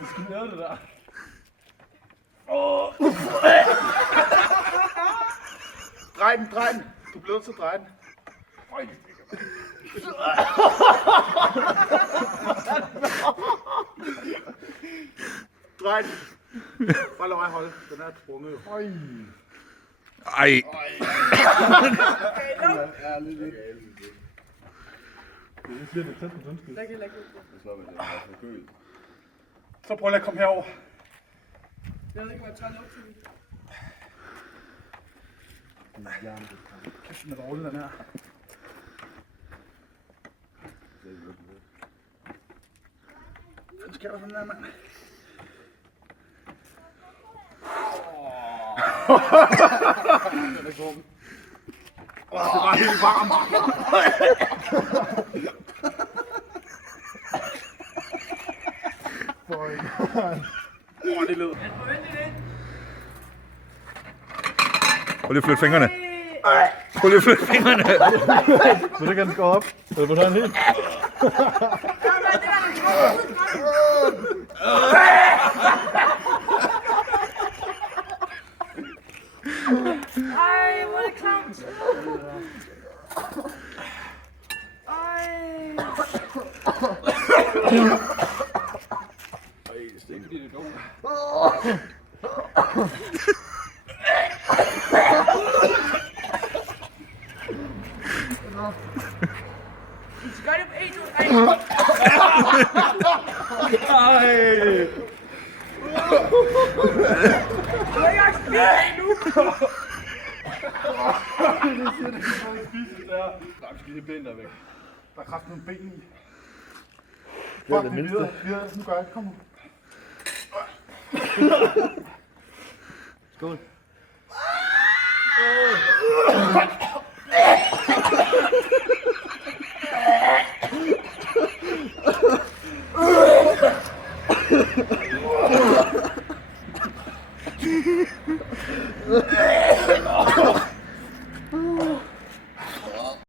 Du skal lave det der. Drej den. Du bliver nødt til at dreje den. Drej den. Bare lad mig holde. Den er sprunget jo. Ej. Så prøv lige at komme herover. Jeg ved ikke, hvor jeg tør op til det. Kæft, den er dårlig, den her. Hvad sker der for den her, mand? Den er god. Det var helt varmt. Det lød. Prøv lige at flytte fingrene. Prøv lige at flytte fingrene. Så det kan den gå op. Vil du have en helt? Ej, hvor er det klamt. Ej. Vi skal gøre det på 1, 2, 3. Ej! Jeg er spist nu. Nej, vi skal lige ben der væk. Der er kraften nogle ben i. Det er det mindste. Videre. Nu gør jeg. Kom nu. Skål.